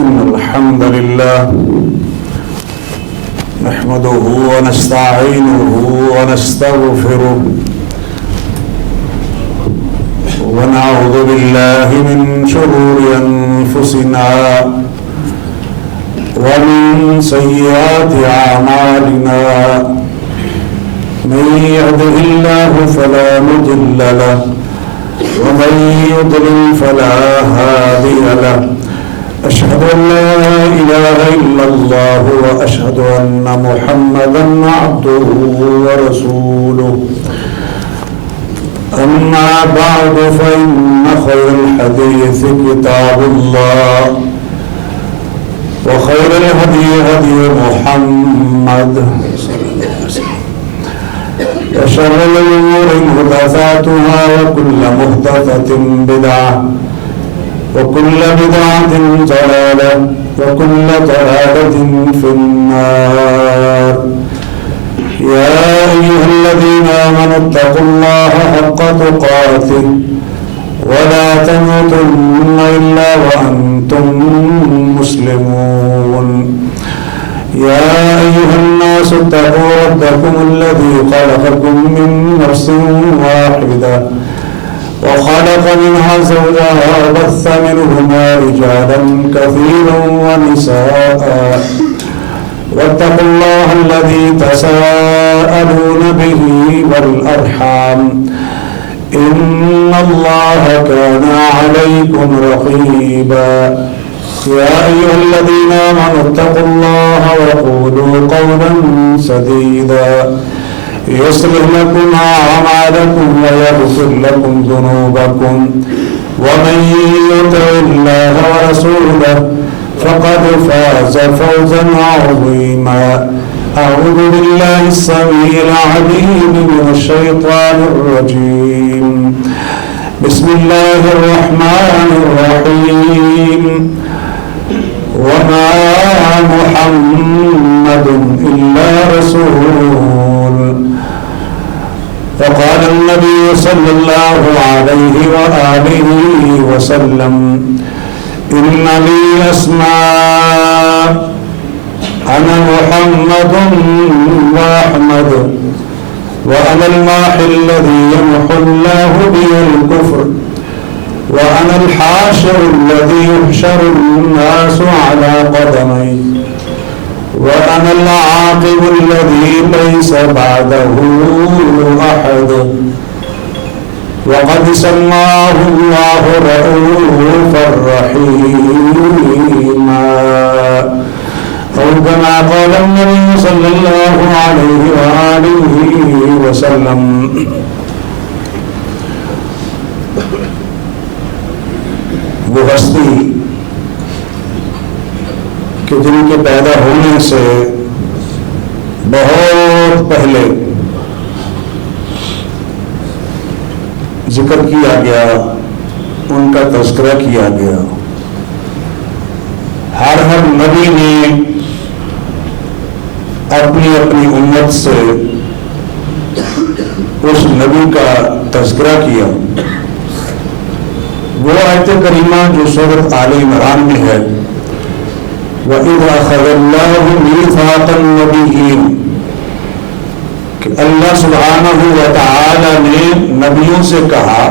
إن الحمد لله نحمده ونستعينه ونستغفره ونعوذ بالله من شرور أنفسنا ومن سيئات أعمالنا من يهده الله فلا مضل له ومن يضلل فلا هادي له أشهد أن لا إله إلا الله وأشهد أن محمدا عبده ورسوله أما بعد فإن خير الحديث كتاب الله وخير الهدي هدي محمد وشر الأمور محدثاتها وكل محدثة بدعة وكل بدعة ضلالة وكل ضلالة في النار يا أيها الذين آمنوا اتقوا الله حق تقاته ولا تموتن إلا وأنتم مسلمون يا أيها الناس اتقوا ربكم الذي خلقكم من نفس واحدة وخلق منها زوجها وبث منهما رجالا كثيرا ونساء واتقوا الله الذي تساءلون به والأرحام إن الله كان عليكم رقيبا يا أيها الذين آمنوا اتقوا الله وقولوا قولا سديدا يصلح لكم أعمالكم ويغفر لكم ذنوبكم ومن يطع الله ورسوله فقد فاز فوزا عظيما أعوذ بالله السميع العليم من الشيطان الرجيم بسم الله الرحمن الرحيم وما محمد إلا رسول وقال النبي صلى الله عليه وآله وسلم إن لي أسماء أنا محمد وأحمد وأنا الماحي الذي يمحو الله به الكفر وأنا الحاشر الذي يحشر الناس على قدمي وأنا العاقب الذي ليس بعده أحد وقد سماه الله رؤوفا رحيما أو كما قال النبي صلى الله عليه وآله وسلم وہ ہستی کہ جن کے پیدا ہونے سے بہت پہلے ذکر کیا گیا، ان کا تذکرہ کیا گیا، ہر نبی نے اپنی اپنی امت سے اس نبی کا تذکرہ کیا۔ وہ آیت کریمہ جو سورۃ آل عمران میں ہے، وَإِذْ أَخَذَ اللَّهُ مِيثَاقَ النَّبِيِّينَ، کہ اللہ سبحانہ وتعالی نے نبیوں سے کہا،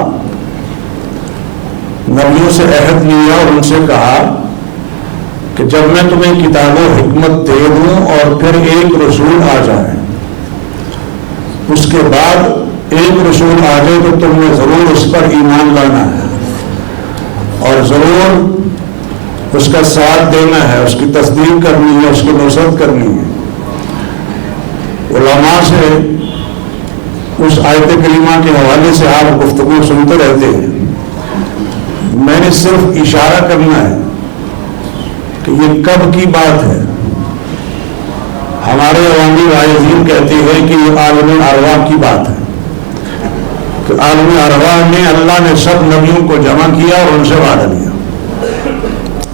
نبیوں سے عہد لیا اور ان سے کہا کہ جب میں تمہیں کتاب و حکمت دے دوں اور پھر ایک رسول آ جائے، اس کے بعد ایک رسول آ جائے تو تم نے ضرور اس پر ایمان لانا ہے اور ضرور اس کا ساتھ دینا ہے، اس کی تصدیق کرنی ہے، اس کی نصرت کرنی ہے۔ علماء سے اس آیت کریمہ کے حوالے سے آپ گفتگو سنتے رہتے ہیں، میں نے صرف اشارہ کرنا ہے کہ یہ کب کی بات ہے۔ ہمارے عوامی واعظین کہتے ہیں کہ یہ عالم ارواح کی بات ہے، کہ عالم ارواح میں اللہ نے سب نبیوں کو جمع کیا اور ان سے وعدہ لیا۔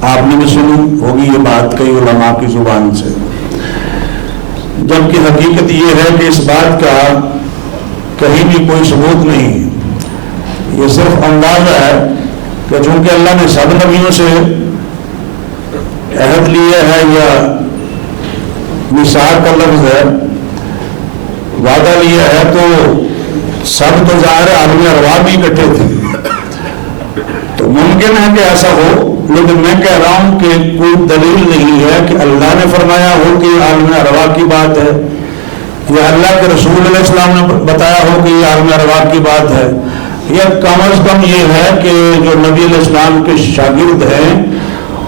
آپ نے بھی سنی ہوگی یہ بات کئی علماء کی زبان سے، جبکہ حقیقت یہ ہے کہ اس بات کا کہیں بھی کوئی ثبوت نہیں ہے، یہ صرف اندازہ ہے کہ چونکہ اللہ نے سب نبیوں سے عہد لیا ہے یا میثاق کا لفظ ہے، وعدہ لیا ہے، تو سب تو ظاہر عالم ارواح بھی اکٹھے تھے، تو ممکن ہے کہ ایسا ہو، لیکن میں کہہ رہا ہوں کہ کوئی دلیل نہیں ہے کہ اللہ نے فرمایا ہو کہ یہ عالم ارواح کی بات ہے، یا اللہ کے رسول علیہ السلام نے بتایا ہو کہ یہ عالم ارواح کی بات ہے، یا کم از کم یہ ہے کہ جو نبی علیہ السلام کے شاگرد ہیں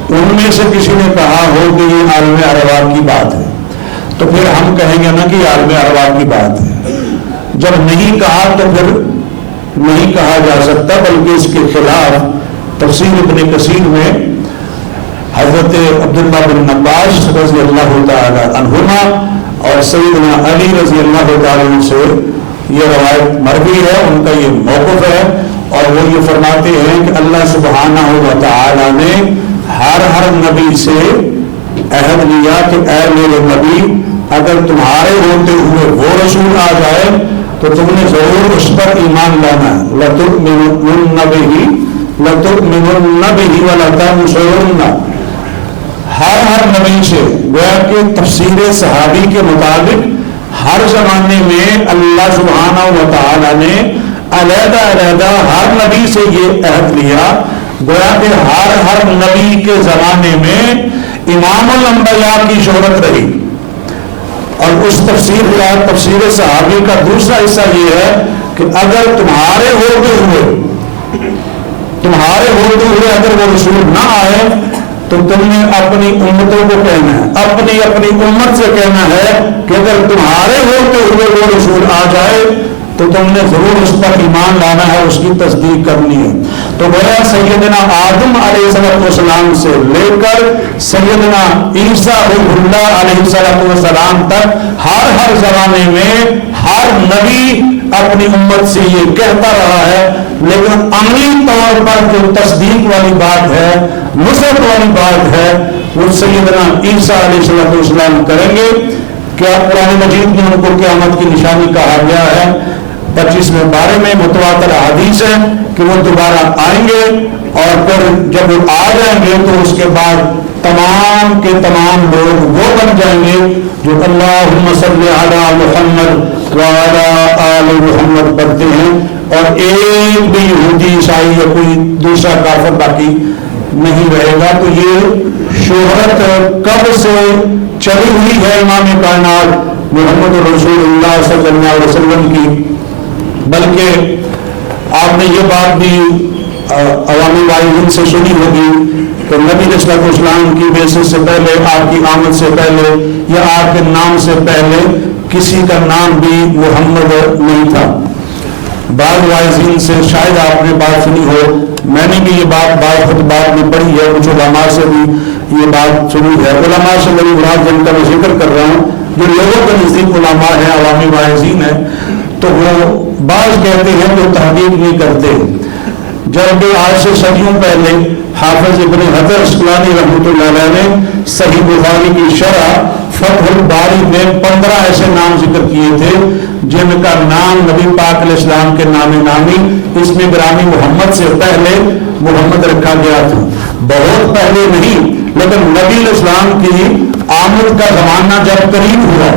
ان میں سے کسی نے کہا ہو کہ یہ عالم ارواح کی بات ہے، تو پھر ہم کہیں گے نا کہ یہ عالم ارواح کی بات ہے۔ جب نہیں کہا تو پھر نہیں کہا جا سکتا، بلکہ اس کے خلاف تفسیر ابن کثیر میں حضرت عبداللہ بن عباس رضی اللہ تعالی عنہما اور سیدنا علی رضی اللہ تعالی عنہ سے یہ روایت مروی ہے، ان کا یہ موقف ہے، اور وہ یہ فرماتے ہیں کہ اللہ سبحانہ و تعالی نے ہر نبی سے عہد لیا کہ اے میرے نبی، اگر تمہارے ہوتے ہوئے وہ رسول آ جائے تو تم نے ضرور اس پر ایمان لانا ہے، لَتُؤْمِنُنَّ بِهِ وَلَتَنْصُرُنَّهُ۔ ہر نبی سے گویا کہ تفسیر صحابی کے مطابق ہر زمانے میں اللہ سبحانہ و تعالی نے علیحدہ ہر نبی سے یہ عہد لیا، گویا کہ ہر نبی کے زمانے میں امام الانبیاء کی شہرت رہی۔ اور اس تفسیر صحابی کا دوسرا حصہ یہ ہے کہ اگر تمہارے ہوتے ہوئے اگر وہ رسول نہ آئے تو تم نے اپنی امتوں کو کہنا ہے، اپنی امت سے کہنا ہے کہ اگر تمہارے ہوتے ہوئے وہ رسول آ جائے تو تم نے ضرور اس پر ایمان لانا ہے، اس کی تصدیق کرنی ہے۔ تو گویا سیدنا آدم علیہ السلام سے لے کر سیدنا عیسیٰ روح اللہ علیہ السلام تک ہر زمانے میں ہر نبی اپنی امت سے یہ کہتا رہا ہے، لیکن عملی طور پر جو تصدیق والی بات ہے، نصرت والی بات ہے، وہ سیدنا عیسیٰ علیہ السلام کریں گے۔ کیا قرآن مجید میں ان کو قیامت کی نشانی کہا گیا ہے؟ 25ویں بارے میں متواتر حدیث ہے کہ وہ دوبارہ آئیں گے، اور پھر جب وہ آ جائیں گے تو اس کے بعد تمام کے تمام لوگ وہ بن جائیں گے جو اللہم صلی علی محمد وعلی آل محمد پڑھتے ہیں، اور ایک بھی یہودی عیسائی یا کوئی دوسرا کافر باقی نہیں رہے گا۔ تو یہ شہرت کب سے چلی ہوئی ہے امام کائنات محمد رسول اللہ صلی اللہ علیہ وسلم کی، بلکہ آپ نے یہ بات بھی عوامی واعظین سے سنی ہوگی کہ نبی علیہ السلام کی بعثت سے پہلے، آپ کی آمد سے پہلے یا آپ کے نام سے پہلے کسی کا نام بھی محمد نہیں تھا۔ بعض واعظین سے شاید آپ نے بات سنی ہو، میں نے بھی یہ بات بعض خطبات میں پڑھی ہے، کچھ علماء سے بھی یہ بات سنی ہے۔ علماء سے میری مراد جن کا میں ذکر کر رہا ہوں جو لوگوں کے نزدیک علماء ہیں، عوامی واعظین ہیں، تو وہ بعض کہتے ہیں کہ تحقیق نہیں کرتے، جبکہ آج سے صدیوں پہلے حافظ ابن حجر اسقلانی رحمۃ اللہ علیہ نے صحیح بخاری کی شرح فتح الباری میں 15 ایسے نام ذکر کیے تھے جن کا نام نبی پاک علیہ السلام کے نام نامی اس میں گرامی محمد سے پہلے محمد رکھا گیا تھا۔ بہت پہلے نہیں، لیکن نبی علیہ السلام کی آمد کا زمانہ جب قریب ہوا،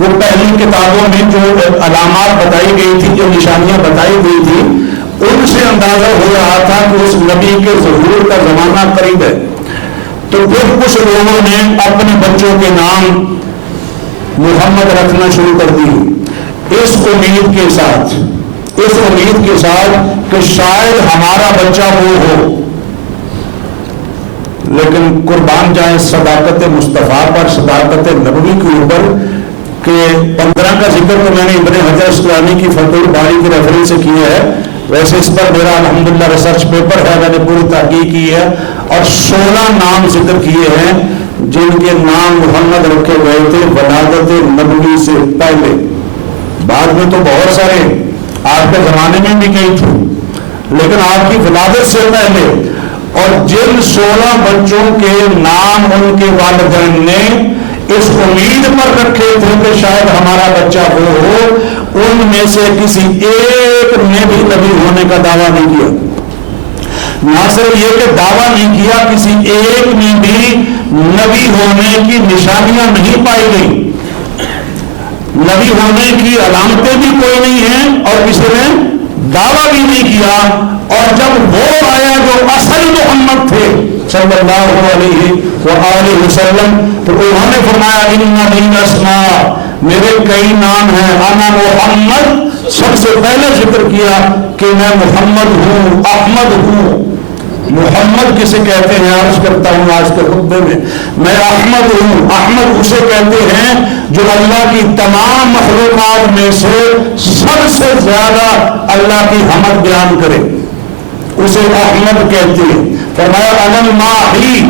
وہ پہلی کتابوں میں جو علامات بتائی گئی تھی، جو نشانیاں بتائی گئی تھی، ان سے اندازہ ہو رہا تھا کہ اس نبی کے ظہور کا زمانہ قریب ہے۔ تو پھر کچھ لوگوں نے اپنے بچوں کے نام محمد رکھنا شروع کر دی، اس امید کے ساتھ کہ شاید ہمارا بچہ وہ ہو، لیکن قربان جائیں صداقت مصطفیٰ پر، صداقت نبوی کے اوپر، کہ 15 کا ذکر تو میں نے ابن حجر اسقلانی کی فتح الباری کے ریفرنس سے کیا ہے، ویسے اس پر میرا الحمدللہ ریسرچ پیپر ہے، میں نے پوری تحقیق کی ہے، اور 16 نام ذکر کیے ہیں جن کے نام محمد رکھے گئے تھے ولادت نبوی سے پہلے۔ بعد میں تو بہت سارے آپ کے زمانے میں بھی کئی تھے، لیکن آپ کی ولادت سے پہلے، اور جن 16 بچوں کے نام ان کے والدین نے اس امید پر رکھے تھے کہ شاید ہمارا بچہ وہ ہو، ان میں سے کسی ایک نے بھی نبی ہونے کا دعویٰ نہیں کیا۔ نہ صرف یہ کہ دعویٰ نہیں کیا، کسی ایک میں بھی نبی ہونے کی نشانیاں نہیں پائی گئی، نبی ہونے کی علامتیں بھی کوئی نہیں ہیں، اور کسی نے دعویٰ بھی نہیں کیا۔ اور جب وہ آیا جو اصل محمد تھے صلی اللہ علیہ وآلہ وسلم، تو انہوں نے فرمایا ان لي اسماء، میرے کئی نام ہیں، انا محمد، سب سے پہلے ذکر کیا کہ میں محمد ہوں، احمد ہوں۔ محمد کسے کہتے ہیں عرض کرتا ہوں آج کے خطبے میں احمد ہوں۔ احمد اسے کہتے ہیں جو اللہ کی تمام مخلوقات میں سے سب سے زیادہ اللہ کی حمد بیان کرے، اسے احمد کہتے ہیں۔ فرمایا انا الماحی،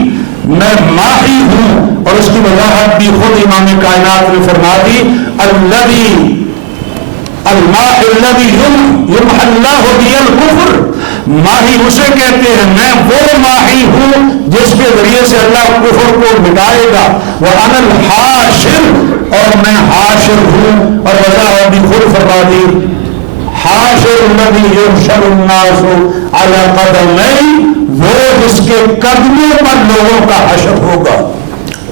میں ماحی ہوں، اور اس کی وضاحت بھی خود امام کائنات نے فرما دی، الماحی الذی یمحی اللہ بہ الکفر، ماہی اسے کہتے ہیں، میں وہ ماہی ہوں جس کے ذریعے سے اللہ کفر کو مٹائے گا۔ وَأَنَا الْحَاشِرُ، اور میں حاشر ہوں، اور وضاحت بھی خود فرما دی، حاشر الذی یحشر الناس علی قدمی، وہ جس کے قدموں پر لوگوں کا حشر ہوگا،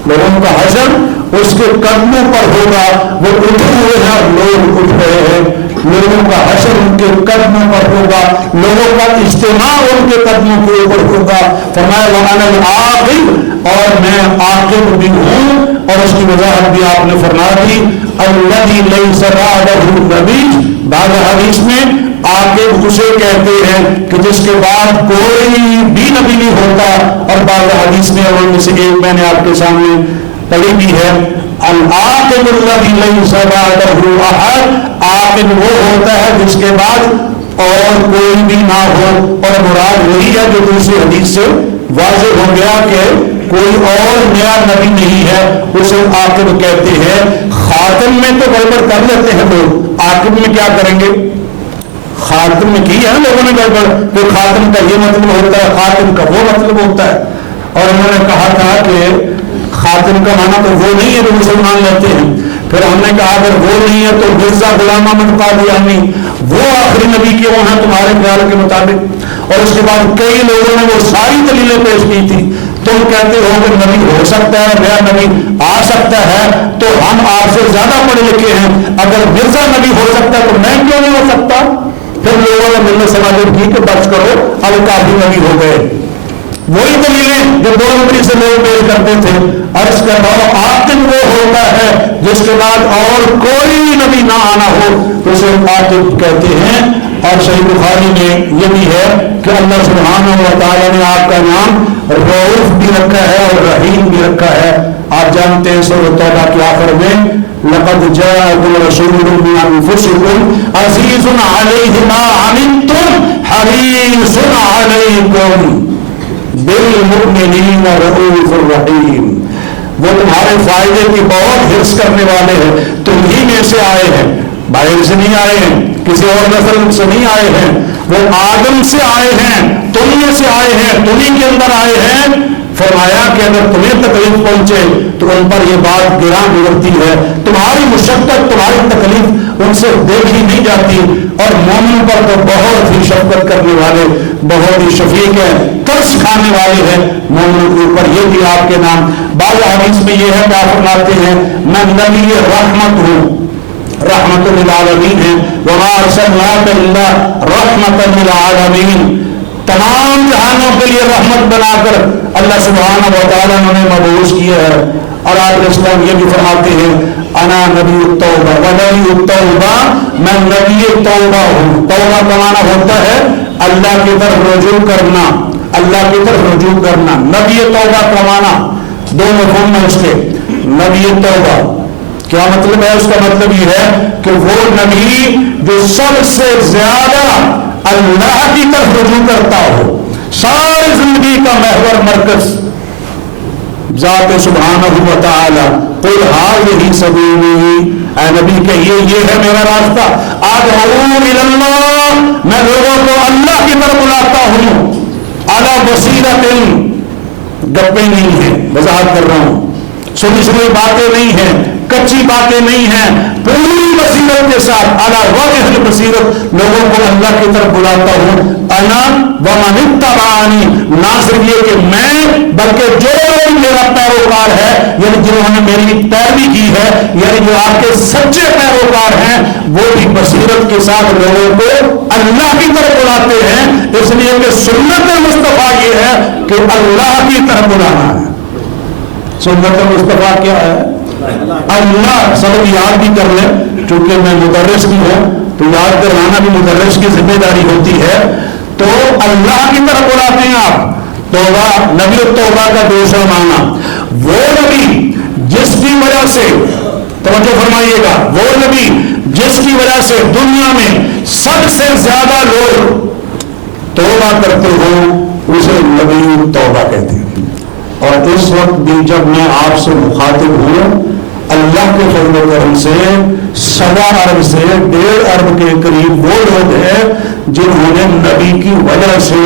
لوگوں کا حشر اس کے قدموں پر ہوگا۔ وہ اٹھے ہوئے ہیں اور لوگ اٹھ رہے ہیں، لوگوں کا حشر ان کے قدموں پر ہوگا، لوگوں کا اجتماع ان کے قدموں کے اوپر ہوگا۔ فرمایا وَأَنَا الْعَاقِبُ، اور میں عاقب بھی ہوں، اور اس کی وضاحت بھی آپ نے فرما دی، الَّذِي لَيْسَ بَعْدَهُ نَبِيٌّ، بعض حدیث میں عاقب اسے کہتے ہیں کہ جس کے بعد کوئی بھی نبی نہیں ہوتا، اور بعض حدیث میں ان سے ایک میں نے آپ کے سامنے پڑھی بھی ہے، العاقب الذی لیس بعدہ احد، عاقب وہ ہوتا ہے جس کے بعد اور کوئی بھی نہ ہو، اور مراد وہی ہے جو دوسری حدیث سے واضح ہو گیا کہ کوئی اور نیا نبی نہیں ہے، اسے عاقب کہتے ہیں۔ خاتم میں تو گڑبڑ کر لیتے ہیں لوگ، عاقب میں کیا کریں گے؟ خاتم میں کی ہے لوگوں نے گڑبڑ، کہ خاتم کا یہ مطلب ہوتا ہے، خاتم کا وہ مطلب ہوتا ہے، اور انہوں نے کہا تھا کہ خاتم کا معنی تو وہ نہیں ہے جو مسلمان لیتے ہیں۔ پھر ہم نے کہا اگر وہ نہیں ہے تو مرزا غلام احمد قادیانی وہ آخری نبی کیوں ہیں تمہارے خیال کے مطابق؟ اور اس کے بعد کئی لوگوں نے وہ ساری دلیلیں پیش کی تھی۔ تم کہتے ہو کہ نبی ہو سکتا ہے، نیا نبی آ سکتا ہے، تو ہم آپ سے زیادہ پڑھے لکھے ہیں، اگر مرزا نبی ہو سکتا ہے تو میں کیوں نہیں ہو سکتا؟ پھر لوگوں نے ملنے سماجت کی کہ بچ کرو، اب کافی نبی ہو گئے۔ وہی دلیلیں جو 2 نمبری سے لوگ پیش کرتے تھے۔ عرض کر رہا ہوں عاقب وہ ہوتا ہے جس کے بعد اور کوئی نبی نہ آنا ہو، تو اسے عاقب کہتے ہیں۔ اور صحیح بخاری میں یہ بھی ہے کہ اللہ سبحانہ و تعالیٰ نے آپ کا نام رؤوف بھی رکھا ہے اور رحیم بھی رکھا ہے۔ آپ جانتے ہیں سورۃ توبہ کے آخر میں لقد جاءکم رسول من انفسکم عزیز علیہ ما عنتم حریص علیکم بالمؤمنین رؤوف الرحیم، وہ تمہارے فائدے کی بہت حرص کرنے والے ہیں، تم ہی میں سے آئے ہیں، باہر سے نہیں آئے ہیں، کسی اور نسل سے نہیں آئے ہیں، وہ آدم سے آئے ہیں، تم میں سے آئے ہیں، تمہیں کے اندر آئے ہیں۔ فرمایا کہ اگر تمہیں تکلیف پہنچے تو ان پر یہ بات گراں گزرتی ہے، تمہاری مشقت تمہاری تکلیف ان سے دیکھی نہیں جاتی، اور مومن پر تو بہت ہی شفقت کرنے والے، بہت ہی شفیق ہیں، ترس کھانے والے ہیں مومن کے اوپر۔ یہ بھی آپ کے نام۔ بعض حدیث میں یہ ہے کہ آپ فرماتے ہیں میں نبی رحمت ہوں، رحمت للعالمین ہے، وما ارسلناک الا رحمت للعالمین، تمام جہانوں کے لیے رحمت بنا کر اللہ سبحانہ و تعالیٰ نے مبعوث کیا ہے۔ اور آپ اسلام یہ بھی فرماتے ہیں انا نبی التوبہ و نبی التوبہ، میں نبی توبہ ہوں۔ توبہ کا معنی ہوتا ہے اللہ کی طرف رجوع کرنا، اللہ کی طرف رجوع کرنا۔ نبی توبہ کا معنی 2 مفہوم ہے اس کے۔ نبی توبہ کیا مطلب ہے؟ اس کا مطلب یہ ہے کہ وہ نبی جو سب سے زیادہ اللہ کی طرف رجوع کرتا ہو، ساری زندگی کا محور مرکز ذات سبحانہ و تعالی۔ قل ھذہ سبیلی، اے نبی کہیے یہ ہے میرا راستہ، ادعو الی اللہ، میں لوگوں کو اللہ کی طرف بلاتا ہوں، علی بصیرۃ، گپیں نہیں ہیں، وضاحت کر رہا ہوں، سنی سنی باتیں نہیں ہیں، کچی باتیں نہیں ہیں، پوری بصیرت کے ساتھ اعلیٰ وجہ بصیرت لوگوں کو اللہ کی طرف بلاتا ہوں. انا ومن اتبعنی، نہ صرف یہ کہ میں بلکہ جو میرا پیروکار ہے، یعنی جنہوں نے میری پیروی کی ہے، یعنی جو آپ کے سچے پیروکار ہیں، وہ بھی بصیرت کے ساتھ لوگوں کو اللہ کی طرف بلاتے ہیں. اس لیے کہ سنت مصطفیٰ یہ ہے کہ اللہ کی طرف بلانا ہے. سنت مصطفیٰ کیا ہے؟ اللہ. سب یاد بھی کر لیں، چونکہ میں مدرس بھی ہوں تو یاد کرانا بھی مدرس کی ذمہ داری ہوتی ہے. تو اللہ کی طرف بلاتے ہیں آپ. توبہ، نبی التوبہ کا دوسرا معنی وہ نبی جس کی وجہ سے، توجہ فرمائیے گا، وہ نبی جس کی وجہ سے دنیا میں سب سے زیادہ لوگ توبہ کرتے ہوں اسے نبی التوبہ کہتے ہیں. اور اس وقت بھی جب میں آپ سے مخاطب ہوں، اللہ کے فضل و کرم سے 1.25 ارب سے 1.5 ارب کے قریب وہ لوگ ہیں جنہوں نے نبی کی وجہ سے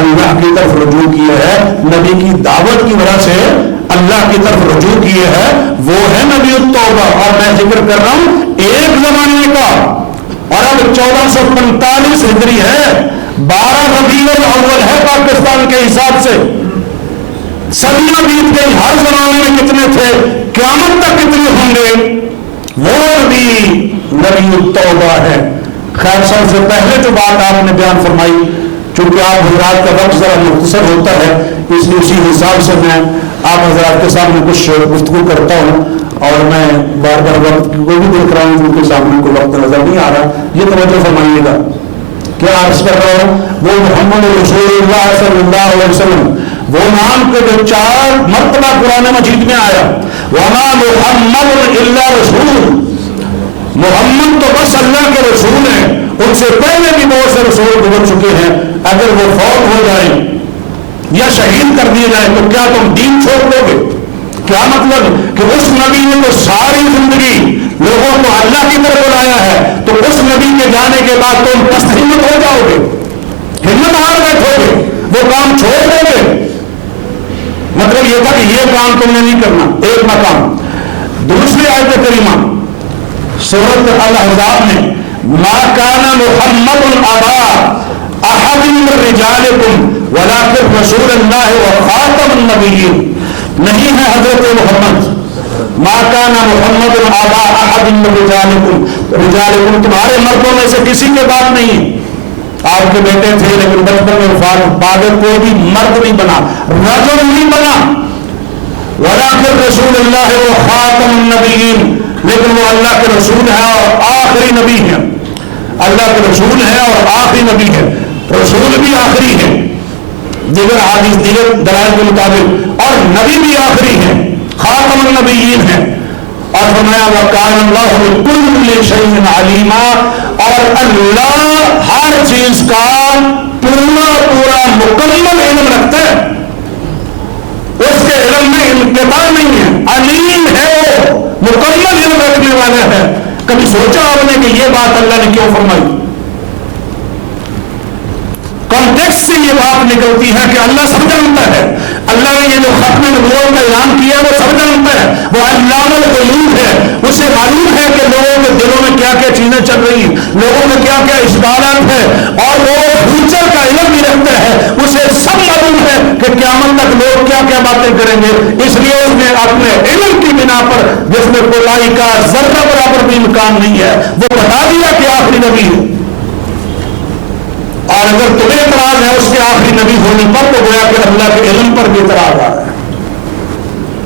اللہ کی طرف رجوع کیا ہے، نبی کی دعوت کی وجہ سے اللہ کی طرف رجوع کیے ہے، وہ ہے نبی التوبہ. اور میں ذکر کر رہا ہوں ایک زمانے کا، اور اب 1445 ہجری ہے، 12 ربیع الاول ہے پاکستان کے حساب سے. صدیاں بیت گئی، ہر زمانے میں کتنے تھے، قیامت تک کتنے ہوں گے. وہ نبی التوبہ ہے. خیر، سب سے پہلے جو بات آپ نے بیان فرمائی، چونکہ آپ حضرات کا وقت ذرا مختصر ہوتا ہے، اس لیے اسی حساب سے میں آپ حضرات کے سامنے کچھ گفتگو کرتا ہوں. اور میں بار بار وقت کو بھی دیکھ رہا ہوں، ان کے سامنے کوئی وقت نظر نہیں آ رہا. یہ توجہ فرمائیے گا. کیا عرض کر رہا ہوں؟ وہ محمد رسول اللہ صلی اللہ علیہ وسلم، وہ نام کے جو 4 مرتبہ قرآن مجید میں آیا، وما محمد الا رسول، محمد تو بس اللہ کے رسول ہیں. ان سے پہلے بھی بہت سے رسول گزر چکے ہیں. اگر وہ فوت ہو جائیں یا شہید کر دیے جائیں تو کیا تم دین چھوڑ دو گے؟ کیا مطلب کہ اس نبی نے تو ساری زندگی لوگوں کو اللہ کی طرف بلایا ہے، تو اس نبی کے جانے کے بعد تم پست ہمت ہو جاؤ گے، ہمت ہار بیٹھو گے، وہ کام چھوڑ دو گے؟ مطلب یہ تھا کہ یہ کام تم نے نہیں کرنا. ایک مقام. دوسری آیت کریمہ سورۃ الاحزاب میں، ما کان محمد ابا احد من رجالکم ولکن رسول اللہ وخاتم النبیین، نہیں ہے حضرت محمد، ما کان محمد ابا احد من رجالکم، تمہارے مردوں میں سے کسی کے بعد نہیں. آپ کے بیٹے تھے لیکن بچپن میں وفات پا گئے، کوئی بھی مرد نہیں بنا، رجل نہیں بنا. ولکن رسول اللہ و خاتم النبیین، لیکن وہ اللہ کے رسول ہے اور آخری نبی ہے. اللہ کے رسول ہے اور آخری نبی ہے. رسول بھی آخری ہے دیگر حدیث دیگر دلائل کے مطابق، اور نبی بھی آخری ہے، خاتم النبیین ہے. اور فرمایا وَكَانَ اللَّهُ بِكُلِّ شَيْءٍ عَلِيمًا، اور اللہ ہر چیز کا پورا مکمل علم رکھتا ہے. اس کے علم میں انقطاع نہیں ہے، علیم ہے، وہ مکمل علم رکھنے والا ہے. کبھی سوچا آپ نے کہ یہ بات اللہ نے کیوں فرمائی؟ کانٹیکسٹ سے یہ بات نکلتی ہے کہ اللہ سب جانتا ہے. اللہ نے یہ جو ختم نبوت کا اعلان کیا وہ سب جانتا ہے، وہ علام الغیوب ہے. اسے معلوم ہے کہ لوگوں کے دلوں میں کیا کیا چیزیں چل رہی ہیں، لوگوں میں کیا کیا اشکالات ہیں، اور وہ فیوچر کا علم بھی رکھتا ہے. اسے سب معلوم ہے کہ قیامت تک لوگ کیا کیا باتیں کریں گے. اس لیے اس نے اپنے علم کی بنا پر، جس میں کوتاہی کا ذرہ برابر بھی امکان نہیں ہے، وہ بتا دیا کہ آخری نبی ہے. اور اگر تمہیں اعتراض ہے اس کے آخری نبی ہونے پر، تو گویا کہ اللہ کے علم پر بھی اعتراض آ رہا ہے،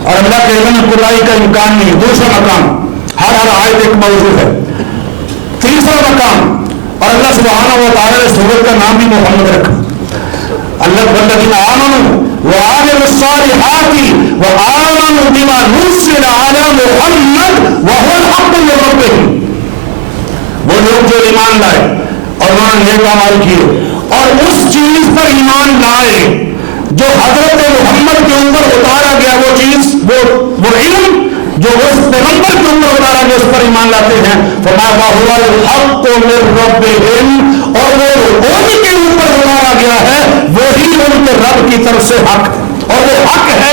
اور اللہ کے علم میں کوتاہی کا امکان نہیں ہے. دوسرا مقام، ہر آیت ایک موضوع ہے. تیسرا مقام، اور اللہ سبحانہ و تعالی نے سورت کا نام بھی محمد رکھا. اللہ والذین آمنوا وعملوا الصالحات وآمنوا بما نزل علی محمد وهو الحق من ربهم، وہ لوگ جو ایمان لائے اور انہوں نے نیک اعمال کیے اور اس چیز پر ایمان لائے جو حضرت محمد کے اوپر اتارا گیا، وہ چیز، وہ علم جو اس پیغمبر کے اوپر اتارا گیا، اس پر ایمان لاتے ہیں. فما هو الحق من ربهم، اور وہ ان کے اوپر اتارا گیا ہے وہی ان کے رب کی طرف سے حق ہے، اور وہ حق ہے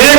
1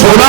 16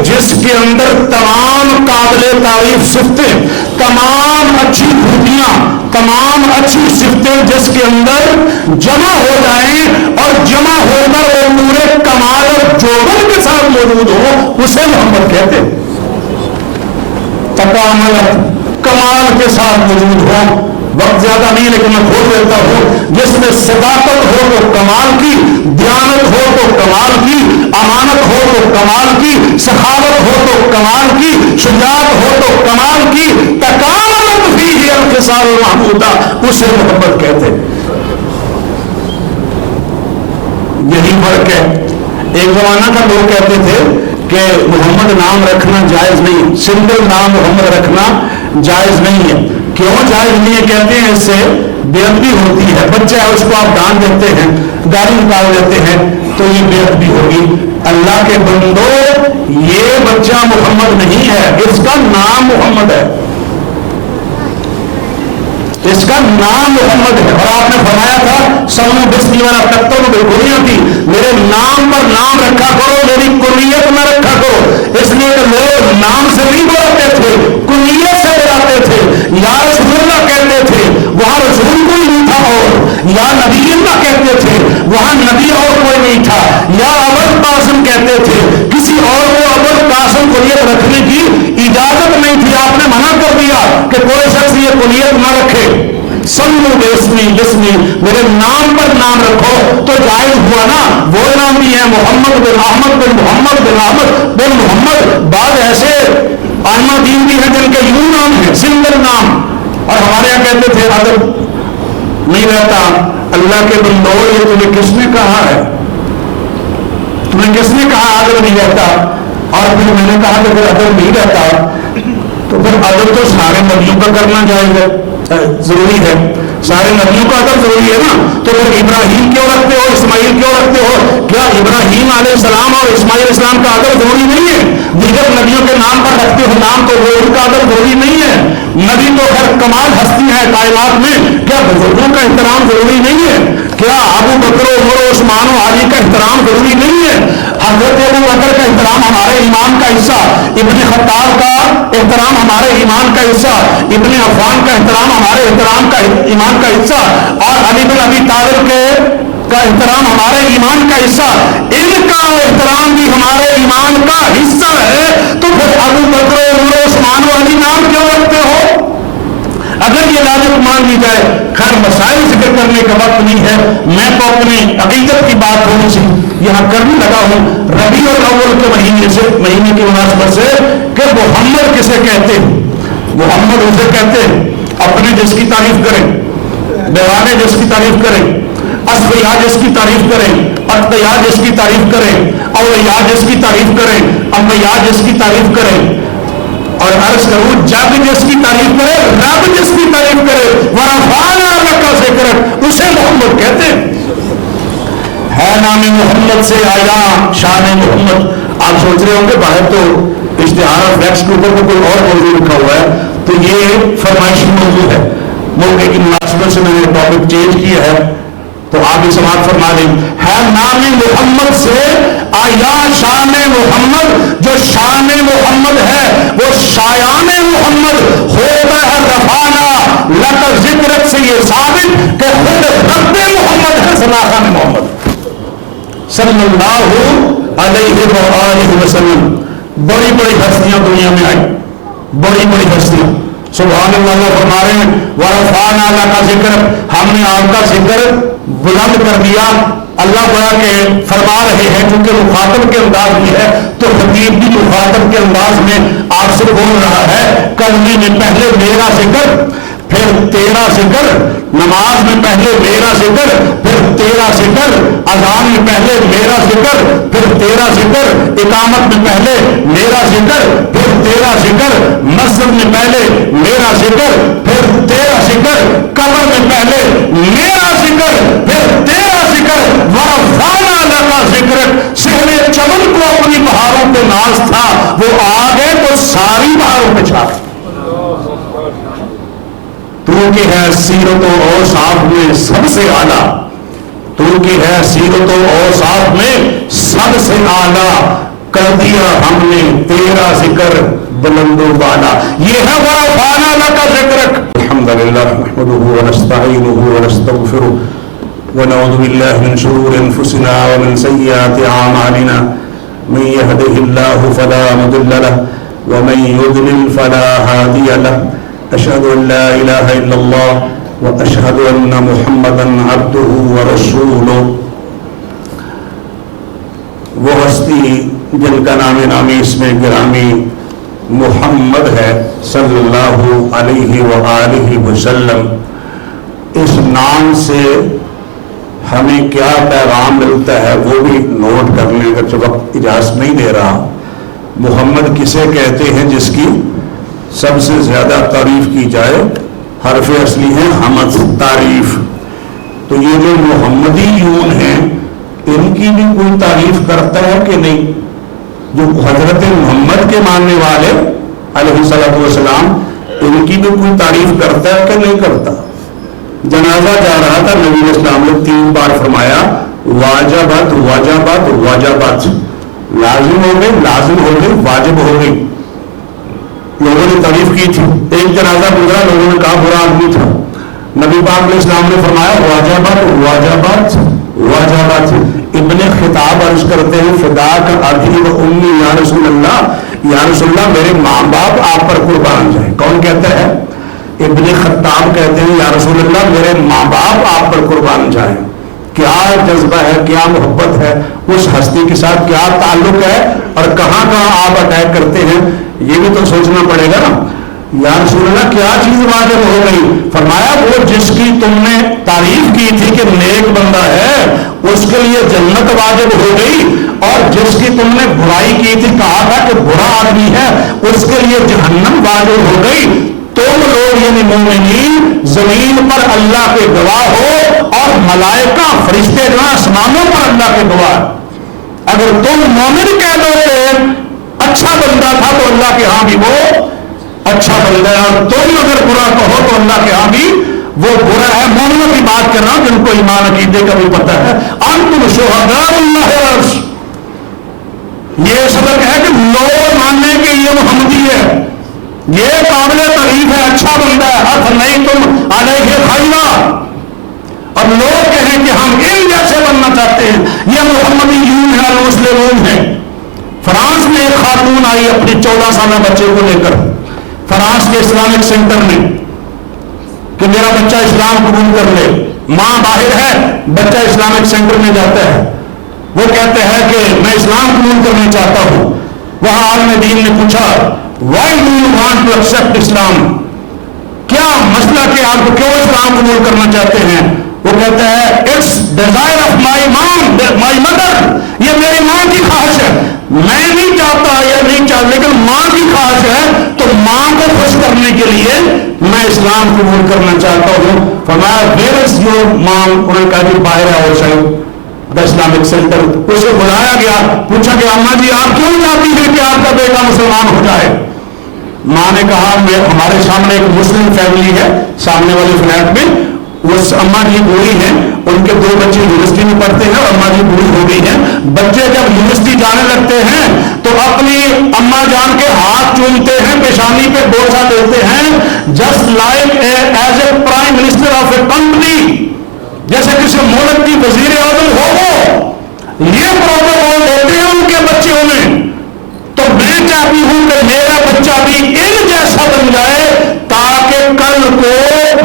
جس کے اندر تمام قابل تعریف صفتیں، تمام اچھی خوبیاں، تمام اچھی صفتیں جس کے اندر جمع ہو جائیں اور جمع ہو کر وہ پورے کمال اور جوہر کے ساتھ موجود ہو، اسے محمد کہتے ہیں۔ تکامل کمال کے ساتھ موجود ہو، وقت زیادہ نہیں لیکن میں کھول دیتا ہوں، جس میں صداقت ہو تو کمال کی، دیانت ہو تو کمال کی، امانت ہو تو کمال کی، سخاوت ہو تو کمال کی، شجاعت ہو تو کمال کی، تکاملت فیہ الخصال المحمودہ، اسے محبت کہتے ہیں۔ یہی فرق ہے۔ ایک زمانہ کا لوگ کہتے تھے کہ محمد نام رکھنا جائز نہیں، سنگل نام محمد رکھنا جائز نہیں ہے۔ کیوں جائز نہیں ہے کہتے ہیں؟ اس سے بے ادبی ہوتی ہے، بچہ ہے اس کو آپ ڈانٹ دیتے ہیں، گالی نکال دیتے ہیں تو یہ بے ادبی ہوگی۔ اللہ کے بندو، یہ بچہ محمد نہیں ہے، اس کا نام محمد ہے، اس کا نام محمد ہے۔ اور آپ نے فرمایا تھا سمو بسمی والا تختوں میں گولیاں تھی، میرے نام پر نام رکھا کرو، میری کنیت نہ رکھا کرو، اس لیے کہ لوگ نام سے نہیں بلاتے تھے، کنیت سے بلاتے تھے۔ یا رسول اللہ کہتے تھے، وہاں رسول کوئی نہیں تھا، اور یا نبی اللہ کہتے تھے، وہاں نبی اور کوئی نہیں تھا۔ یا ابو قاسم کہتے تھے، کسی اور کو ابو قاسم کنیت رکھنے کی اجازت نہیں تھی، آپ نے منع کر دیا کہ کوئی شخص یہ کنیت نہ رکھے۔ سمو بسمی بسمی، میرے نام پر نام رکھو تو جائز ہوا نا۔ وہ نام بھی ہے محمد بن احمد بن محمد بن احمد بن محمد، بعض ایسے آئمہ دین بھی ہیں جن کے یوں نام ہیں، سنگل نام۔ اور ہمارے یہاں کہتے تھے ادب نہیں رہتا۔ اللہ کے بندو، یہ تمہیں کس نے کہا ہے؟ تمہیں کس نے کہا ادب نہیں رہتا؟ اور پھر میں نے کہا کہ پھر ادب نہیں رہتا تو پھر ادب تو سارے نبیوں کا کرنا جائز ہے، ضروری ہے، سارے نبیوں کا ادب ضروری ہے نا۔ تو پھر ابراہیم کیوں رکھتے ہو، اسماعیل کیوں رکھتے ہو؟ کیا ابراہیم علیہ السلام اور اسماعیل السلام کا ادب ضروری نہیں ہے؟ دیگر نبیوں کے نام پر رکھتے ہو نام، تو وہ ان کا ادب ضروری نہیں ہے؟ نبی تو ہر کمال ہستی ہے کائنات میں، کیا بزرگوں کا احترام ضروری نہیں ہے؟ کیا ابو بکر و عمر و عثمان و علی کا احترام ضروری نہیں ہے؟ حضرت ابو بکر کا احترام ہمارے ایمان کا حصہ، ابن خطاب کا احترام ہمارے ایمان کا حصہ، ابن عفان کا احترام ہمارے احترام کا ایمان کا حصہ، اور علی بن ابی طالب کا احترام ہمارے ایمان کا حصہ، ان کا احترام بھی ہمارے ایمان کا حصہ ہے۔ تو پھر ابو بکر و عمر و عثمان و علی نام کیوں رکھتے ہو؟ اگر یہ لاجک مان لی جائے، خیر مسائل ذکر کرنے کا وقت نہیں ہے، میں تو اپنی عقیدت کی بات تھوڑی سی یہاں کرنے لگا ہوں۔ ربیع الاول کے مہینے کی مناسبت سے کہ محمد کسے کہتے ہیں؟ محمد اسے کہتے ہیں اپنے جس کی تعریف کریں، دیوانے جس کی تعریف کریں، اصفیاء جس کی تعریف کریں، اتقیاء جس کی تعریف کریں، اولیاء جس کی تعریف کریں، انبیاء جس کی تعریف کریں، اور عرض کروں جب جس کی تعریف کرے، رب جس کی تعریف کرے، ورفعنا لک ذکرک، اسے محمد کہتے ہیں۔ ہے نام محمد سے آیا شان محمد۔ آپ سوچ رہے ہوں گے باہر تو اشتہار اور فلیکس کے اوپر کوئی اور موضوع لکھا ہوا ہے، تو یہ فرمائشی موضوع ہے، موقع کی مناسبت سے میں نے ٹاپک چینج کیا ہے، تو آپ اس سماعت فرما لیں۔ ہے نام محمد سے آیا شان محمد، جو شان محمد ہے وہ شایان محمد ہوتا ہے۔ رفعنا لک ذکرک سے یہ ثابت کہ خود رب محمد ہے صلاحان محمد صلی اللہ علیہ وآلہ وسلم۔ بڑی بڑی ہستیاں دنیا میں آئی، بڑی بڑی ہستیاں، سبحان اللہ۔ اللہ فرما رہے ہیں ورفعنا لک ذکرک، ہم نے آپ کا ذکر بلند کر دیا۔ اللہ بڑا کہ فرما رہے ہیں، کیونکہ مخاطب کے انداز میں ہے تو خطیب بھی مخاطب کے انداز میں آپ سے بول رہا ہے۔ کلمے میں پہلے میرا ذکر پھر تیرا ذکر، نماز میں پہلے میرا ذکر پھر تیرا ذکر، اذان میں پہلے میرا ذکر پھر تیرا ذکر، اقامت میں پہلے میرا ذکر پھر تیرا ذکر، مسجد میں پہلے میرا ذکر پھر تیرا ذکر، قبر میں پہلے میرا ذکر پھر تیرا ذکر، ورفعنا لک ذکرک۔ سہل چمن کو اپنی بہاروں پہ ناز تھا، وہ آ گئے تو ساری بہاروں پہ چھا گئے۔ تو کہ ہے سیرت و اوصاف میں سب سے اعلیٰ، تو کہ ہے سیرت و اوصاف میں سب سے اعلیٰ، کر دیا ہم نے تیرا ذکر بلند و بالا. یہ ہے ورفعنا لک ذکرک. الحمدللہ نحمده ونستعینه ونستغفره ونعوذ باللہ من شرور انفسنا ومن سیئات اعمالنا. من يهده الله فلا مضل له ومن يضلل فلا هادي له. اشهد ان لا اله الا الله واشهد ان محمدا عبده ورسوله. وہ ہستی جن کا نام نامی اس میں گرامی محمد ہے صلی اللہ علیہ وآلہ وسلم. اس نام سے ہمیں کیا پیغام ملتا ہے وہ بھی نوٹ کر لیں اگر وقت اجازت نہیں دے رہا. محمد کسے کہتے ہیں جس کی سب سے زیادہ تعریف کی جائے؟ حرف اصلی ہے حمد، تعریف. تو یہ جو محمدیون ہیں ان کی بھی کوئی تعریف کرتا ہے کہ نہیں؟ جو حضرت محمد کے ماننے والے علیہ الصلوۃ والسلام ان کی بھی کوئی تعریف کرتا ہے کہ نہیں کرتا؟ جنازہ جا رہا تھا، نبی علیہ السلام نے 3 بار فرمایا واجبت واجبت واجبت. لازم ہو گئی، لازم ہو گئی، واجب ہو گئی. لوگوں نے تعریف کی تھی. ایک جنازہ گزرا، لوگوں نے کہا برا آدمی تھا. نبی پاک علیہ السلام نے فرمایا واجبت واجبت واجبت. ابن خطاب عرض کرتے ہیں فداک ابی و امی یا رسول اللہ، یا رسول اللہ میرے ماں باپ آپ پر قربان جائیں. کون کہتا ہے؟ ابن خطاب کہتے ہیں یا رسول اللہ میرے ماں باپ آپ پر قربان جائیں. کیا جذبہ ہے، کیا محبت ہے، اس ہستی کے ساتھ کیا تعلق ہے اور کہاں کہاں آپ اٹیک کرتے ہیں، یہ بھی تو سوچنا پڑے گا نا. یا رسول اللہ کیا چیز واجب ہو گئی؟ فرمایا وہ جس کی تم نے تعریف کی تھی کہ نیک بندہ ہے اس کے لیے جنت واجب ہو گئی، اور جس کی تم نے برائی کی تھی، کہا تھا کہ برا آدمی ہے، اس کے لیے جہنم واجب ہو گئی. تم لوگ یعنی مومنین زمین پر اللہ کے گواہ ہو اور ملائکہ فرشتے جو ہیں آسمانوں پر اللہ کے گواہ. اگر تم مومن کہہ دو کہ اچھا بندہ تھا تو اللہ کے ہاں بھی وہ اچھا بندہ ہے، اور تم اگر برا کہو تو اللہ کے ہاں بھی وہ برا ہے. مومنوں کی بات کر رہا ہوں جن کو ایمان عقیدے کا بھی پتہ ہے. انتم شہداء اللہ. یہ سبق ہے کہ لوگ ماننے کے یہ محمدی ہے، یہ قابل تعریف ہے، اچھا بندہ ہے. حق نہیں تم علیہ خیرہ، اور لوگ کہیں کہ ہم ان جیسے بننا چاہتے ہیں. یہ محمدیون ہیں، مسلمون ہیں. فرانس میں ایک خاتون آئی اپنی 14 سالہ بچے کو لے کر فرانس کے اسلامک سینٹر میں کہ میرا بچہ اسلام قبول کر لے. ماں باہر ہے، بچہ اسلامک سینٹر میں جاتا ہے. وہ کہتے ہیں کہ میں اسلام قبول کرنا چاہتا ہوں. وہاں عالم دین نے پوچھا why do you want to accept Islam؟ کیا مسئلہ کہ آپ کیوں اسلام قبول کرنا چاہتے ہیں؟ وہ کہتا ہے it's desire of my mom, my mother. یہ میری ماں کی خواہش ہے، میں نہیں چاہتا یا نہیں چاہتا لیکن ماں کی خواہش ہے، تو ماں کو خوش کرنے کے لیے میں اسلام قبول کرنا چاہتا ہوں. فرمایا where is your mom؟ انہوں نے کہا کہ باہر ہے outside the Islamic Center. اسے بلایا گیا، پوچھا کہ اماں جی آپ کیوں چاہتی ہیں کہ آپ کا بیٹا مسلمان ہو جائے؟ ماں نے کہا ہمارے سامنے ایک مسلم فیملی ہے سامنے والی فلیٹ میں، وہ اماں جی بوڑھی ہیں، ان کے 2 بچے یونیورسٹی میں پڑھتے ہیں اور اماں جی بوڑھی ہو گئی ہیں. بچے جب یونیورسٹی جانے لگتے ہیں تو اپنی اماں جان کے ہاتھ چومتے ہیں، پیشانی پہ بوسہ دیتے ہیں، just like as a prime minister of a country, جیسے کسی ملک کی وزیر اعظم ہو وہ یہ پروٹوکول دیتے ہیں ان کے بچوں میں. تو میں چاہتی ہوں کہ میرا بچہ بھی ان جیسا بن جائے تاکہ کل کو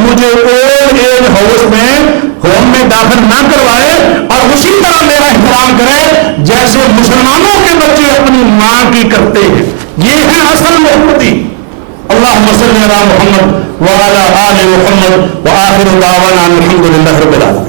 مجھے اولڈ ایج ہاؤس میں ہوم میں داخل نہ کروائے، اور اسی طرح میرا احترام کرے جیسے مسلمانوں کے بچے اپنی ماں کی کرتے ہیں. یہ ہے اصل محمدی. اللہم صلی علی محمد وعلی آل محمد وآخر دعوانا الحمد للہ رب العالمین.